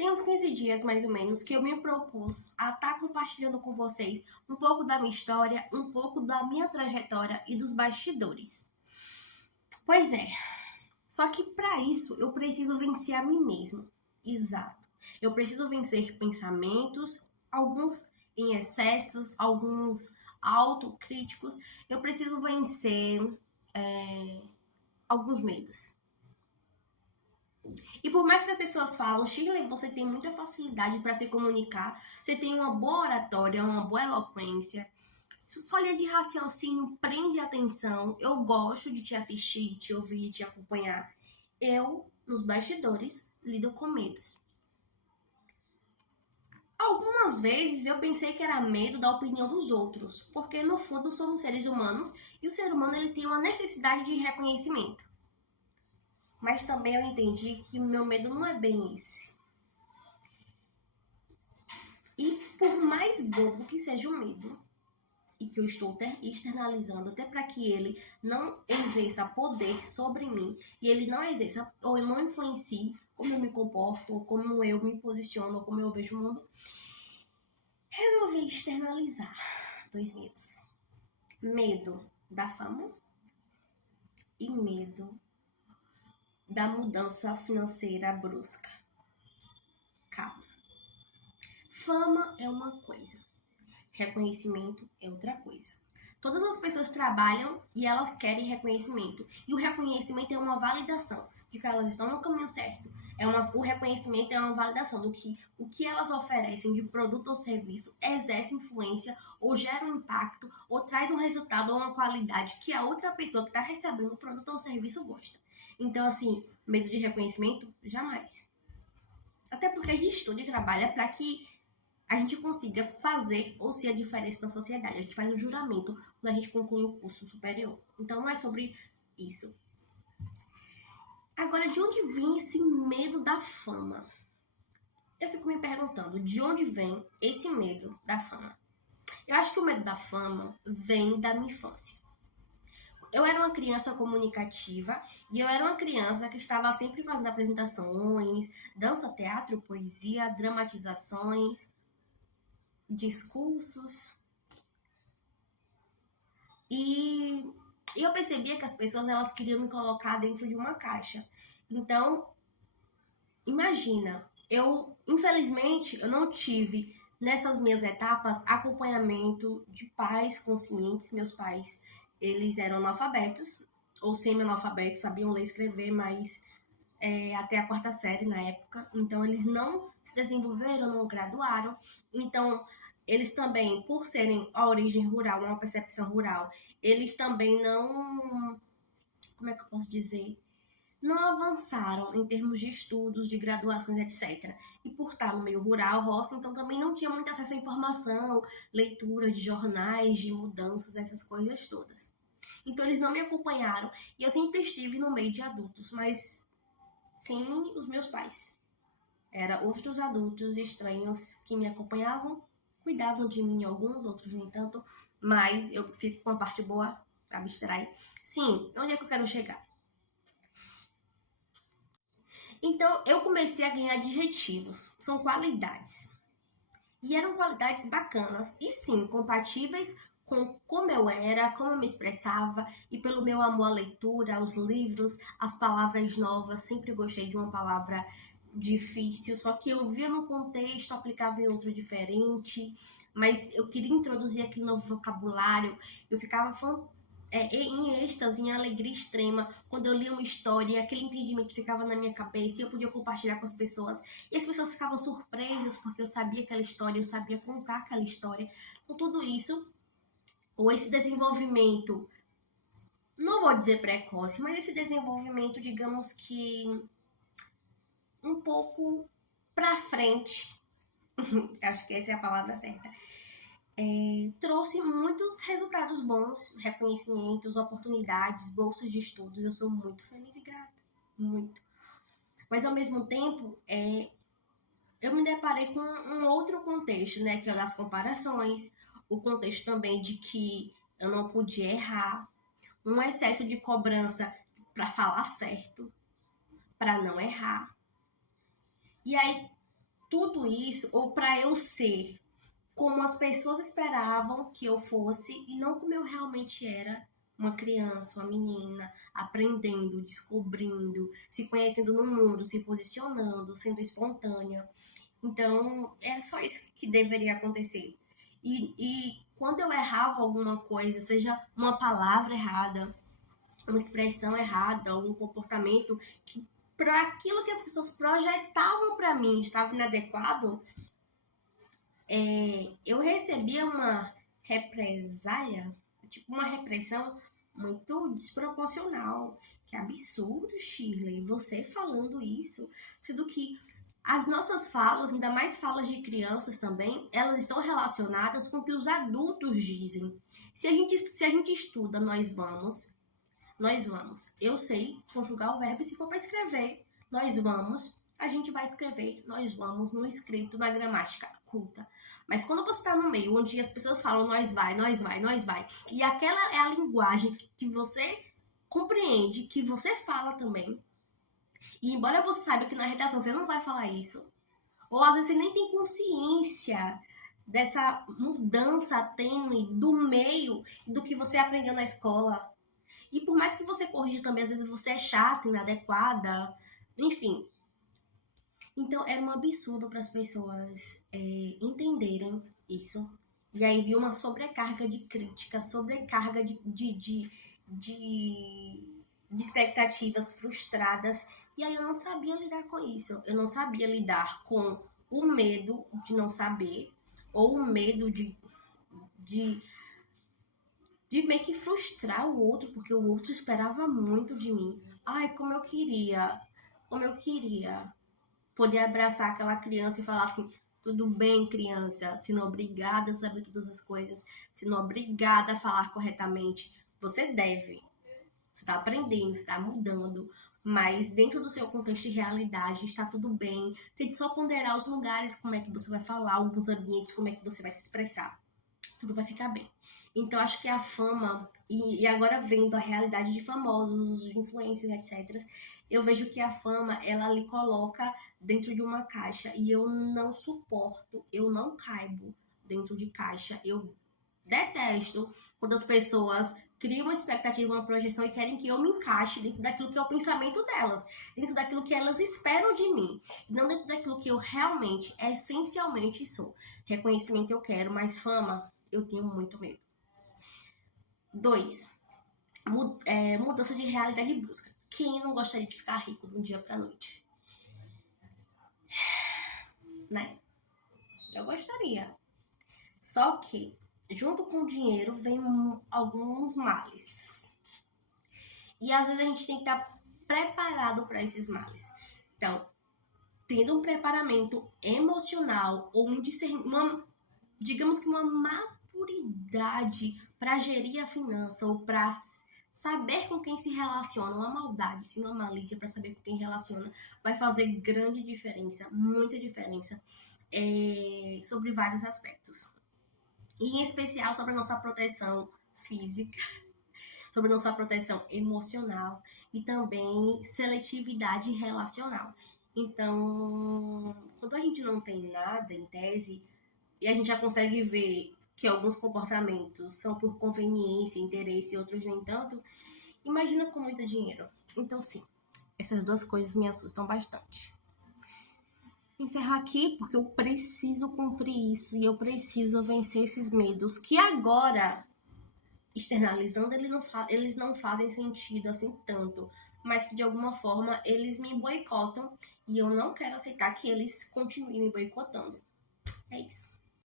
Tem uns 15 dias, mais ou menos, que eu me propus a estar compartilhando com vocês um pouco da minha história, um pouco da minha trajetória e dos bastidores. Pois é, só que para isso eu preciso vencer a mim mesmo. Exato. Eu preciso vencer pensamentos, alguns em excessos, alguns autocríticos. Eu preciso vencer alguns medos. E por mais que as pessoas falam, Shirley, você tem muita facilidade para se comunicar, você tem uma boa oratória, uma boa eloquência, sua linha de raciocínio prende a atenção, eu gosto de te assistir, de te ouvir, de te acompanhar. Eu, nos bastidores, lido com medos. Algumas vezes eu pensei que era medo da opinião dos outros, porque no fundo somos seres humanos e o ser humano ele tem uma necessidade de reconhecimento. Mas também eu entendi que o meu medo não é bem esse. E por mais bobo que seja o medo, e que eu estou externalizando até para que ele não exerça poder sobre mim, e ele não exerça ou não influencie como eu me comporto, ou como eu me posiciono, ou como eu vejo o mundo, resolvi externalizar 2 medos. Medo da fama e medo da mudança financeira brusca. Calma. Fama é uma coisa, reconhecimento é outra coisa. Todas as pessoas trabalham e elas querem reconhecimento. E o reconhecimento é uma validação de que elas estão no caminho certo. O reconhecimento é uma validação do que o que elas oferecem de produto ou serviço exerce influência ou gera um impacto ou traz um resultado ou uma qualidade que a outra pessoa que está recebendo o produto ou serviço gosta. Então, assim, medo de reconhecimento? Jamais. Até porque a gente estuda e trabalha para que a gente consiga fazer ou ser a diferença na sociedade. A gente faz um juramento quando a gente conclui o curso superior. Então, não é sobre isso. Agora, de onde vem esse medo da fama? Eu fico me perguntando, de onde vem esse medo da fama? Eu acho que o medo da fama vem da minha infância. Eu era uma criança comunicativa e eu era uma criança que estava sempre fazendo apresentações, dança, teatro, poesia, dramatizações, discursos. E eu percebia que as pessoas elas queriam me colocar dentro de uma caixa. Então, imagina, infelizmente eu não tive nessas minhas etapas acompanhamento de pais conscientes. Meus pais, eles eram analfabetos ou semi-analfabetos, sabiam ler e escrever, mas até a 4ª série na época. Então, eles não se desenvolveram, não graduaram. Então, eles também, por serem a origem rural, uma percepção rural, eles também não, como é que eu posso dizer? Não avançaram em termos de estudos, de graduações, etc. E por estar no meio rural, roça, então também não tinha muito acesso à informação, leitura de jornais, de mudanças, essas coisas todas. Então eles não me acompanharam e eu sempre estive no meio de adultos, mas sem os meus pais. Eram outros adultos estranhos que me acompanhavam, cuidavam de mim, alguns, outros nem tanto, mas eu fico com a parte boa, abstrai. Sim, onde é que eu quero chegar? Então, eu comecei a ganhar adjetivos, são qualidades. E eram qualidades bacanas, e sim, compatíveis com como eu era, como eu me expressava, e pelo meu amor à leitura, aos livros, às palavras novas. Sempre gostei de uma palavra difícil, só que eu via no contexto, aplicava em outro diferente, mas eu queria introduzir aquele novo vocabulário. Eu ficava em êxtase, em alegria extrema, quando eu lia uma história e aquele entendimento ficava na minha cabeça e eu podia compartilhar com as pessoas. E as pessoas ficavam surpresas porque eu sabia aquela história, eu sabia contar aquela história. Com tudo isso, ou esse desenvolvimento, não vou dizer precoce, mas esse desenvolvimento, digamos que um pouco pra frente, acho que essa é a palavra certa, trouxe muitos resultados bons, reconhecimentos, oportunidades, bolsas de estudos. Eu sou muito feliz e grata, muito. Mas ao mesmo tempo, eu me deparei com um outro contexto, né, que é das comparações, o contexto também de que eu não podia errar, um excesso de cobrança para falar certo, para não errar. E aí tudo isso, ou para eu ser como as pessoas esperavam que eu fosse e não como eu realmente era, uma criança, uma menina, aprendendo, descobrindo, se conhecendo no mundo, se posicionando, sendo espontânea. Então, é só isso que deveria acontecer. E quando eu errava alguma coisa, seja uma palavra errada, uma expressão errada, um comportamento que para aquilo que as pessoas projetavam para mim estava inadequado, eu recebia uma represália, tipo uma repressão muito desproporcional. Que absurdo, Shirley, você falando isso, sendo que as nossas falas, ainda mais falas de crianças também, elas estão relacionadas com o que os adultos dizem. Se a gente estuda, nós vamos. Eu sei conjugar o verbo, e se for para escrever, nós vamos, a gente vai escrever, nós vamos, no escrito, na gramática culta. Mas quando você está no meio, onde as pessoas falam nós vai, nós vai, nós vai, e aquela é a linguagem que você compreende, que você fala também, e embora você saiba que na redação você não vai falar isso, ou às vezes você nem tem consciência dessa mudança tênue do meio do que você aprendeu na escola. E por mais que você corrija também, às vezes você é chata, inadequada, enfim. Então era um absurdo para as pessoas entenderem isso. E aí viu uma sobrecarga de crítica, sobrecarga de expectativas frustradas. E aí eu não sabia lidar com isso. Eu não sabia lidar com o medo de não saber, ou o medo de meio que frustrar o outro, porque o outro esperava muito de mim. Ai, como eu queria poder abraçar aquela criança e falar assim: tudo bem, criança, sendo obrigada a saber todas as coisas, sendo obrigada a falar corretamente. Você deve. Você está aprendendo, você está mudando, mas dentro do seu contexto de realidade está tudo bem. Tente só ponderar os lugares, como é que você vai falar, os ambientes, como é que você vai se expressar. Tudo vai ficar bem. Então, acho que a fama, e agora vendo a realidade de famosos, de influencers, etc., eu vejo que a fama, ela lhe coloca dentro de uma caixa, e eu não suporto, eu não caibo dentro de caixa. Eu detesto quando as pessoas criam uma expectativa, uma projeção e querem que eu me encaixe dentro daquilo que é o pensamento delas, dentro daquilo que elas esperam de mim, não dentro daquilo que eu realmente, essencialmente sou. Reconhecimento eu quero, mas fama eu tenho muito medo. 2. Mudança de realidade brusca. Quem não gostaria de ficar rico de um dia pra noite? Né? Eu gostaria. Só que, junto com o dinheiro, vem alguns males. E às vezes a gente tem que estar preparado para esses males. Então, tendo um preparamento emocional ou digamos que uma maturidade para gerir a finança ou para saber com quem se relaciona, uma maldade, sim, uma malícia para saber com quem relaciona, vai fazer grande diferença, muita diferença sobre vários aspectos. E em especial sobre a nossa proteção física, sobre a nossa proteção emocional e também seletividade relacional. Então, quando a gente não tem nada em tese, e a gente já consegue ver que alguns comportamentos são por conveniência, interesse e outros nem tanto, imagina com muito dinheiro. Então, sim, essas duas coisas me assustam bastante. Encerro aqui porque eu preciso cumprir isso e eu preciso vencer esses medos que agora, externalizando, eles não fazem sentido assim tanto, mas que de alguma forma eles me boicotam e eu não quero aceitar que eles continuem me boicotando. É isso.